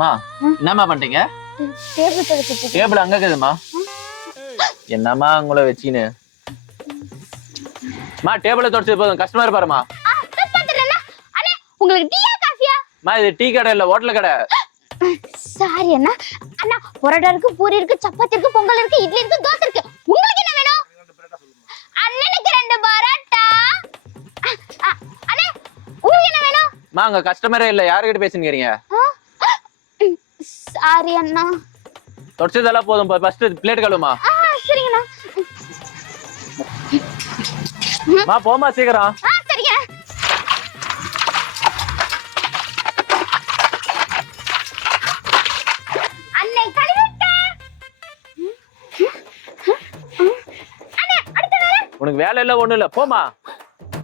மா என்னம்மா பண்றீங்க? டேபிள் தொடச்சிட்டு. டேபிள் அங்க இருக்குதுமா. என்னம்மா உங்களை வச்சின்னு? மா டேபிளை தொடச்சது போதும், கஸ்டமர் பாருமா. அண்ணே உங்களுக்கு டீயா காஃபியா? மா இது டீ கடை இல்ல, ஹோட்டல் கடை. சாரி அண்ணா. அண்ணா பரோட்டா இருக்கு, பூரி இருக்கு, சப்பாத்தி இருக்கு, பொங்கல் இருக்கு, இட்லி இருக்கு, தோசை இருக்கு. உங்களுக்கு என்ன வேணும்? அண்ணனுக்கு 2 பரோட்டா. அண்ணே உங்களுக்கு என்ன வேணும்? மா அங்க கஸ்டமரே இல்ல, யார்கிட்ட பேசினீங்க? சாரி அண்ணா. தொடச்சதெல்லாம் போதும், ஃபர்ஸ்ட் பிளேட் கழுவுமா. சரிங்கண்ணா. மா போமா சீக்கிரம். சரிங்க. அண்ணே கழுவிட்டேன். அண்ணே அடுத்த வேலை. உனக்கு வேலை இல்ல ஒண்ணு இல்ல, போமா.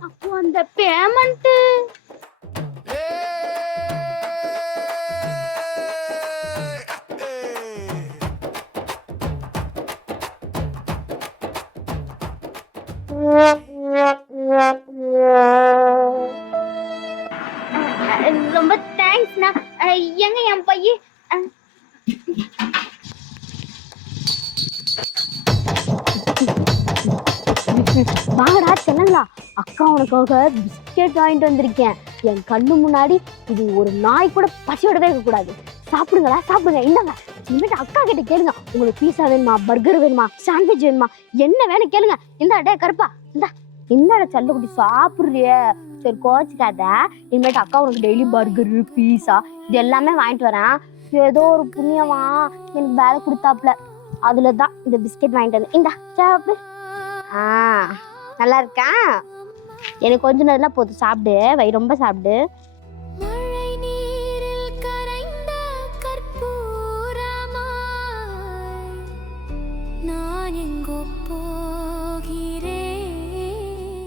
அப்போ அந்த பேமெண்ட் ரொம்ப தேங்க்ஸ்ண்ணா. எங்க என் பையன்? வாங்கடா செல்லங்களா, அக்கா உனக்காக பிஸ்கெட் வாங்கிட்டு வந்திருக்கேன். என் கண்ணு முன்னாடி இது ஒரு நாய் கூட பசியோடவே இருக்க கூடாது. சாப்பிடுங்களா, சாப்பிடுங்க. இந்தாங்க. இனிமேட்டு அக்கா கிட்ட கேளுங்க, உங்களுக்கு பீஸா வேணுமா, பர்கர் வேணுமா, சாண்ட்விச் வேணுமா, என்ன வேணும் கேளுங்க. இந்த டே கருப்பா, இந்த சல்லுக்குட்டி சாப்பிடுறிய? சரி கோச்சுக்காத. இனிமேட்டு அக்கா உனக்கு டெய்லி பர்கரு, பீஸா இது எல்லாமே வாங்கிட்டு வரேன். ஏதோ ஒரு புண்ணியமா எனக்கு வேலை கொடுத்தாப்புல, அதுல தான் இந்த பிஸ்கெட் வாங்கிட்டு வந்தேன். இந்தா சாப்பிடு. நல்லா இருக்கா? எனக்கு கொஞ்ச நேரம் போதும், சாப்பிடு. வயிறு ரொம்ப சாப்பிடு. நான் எங்கோ போகிறேன்.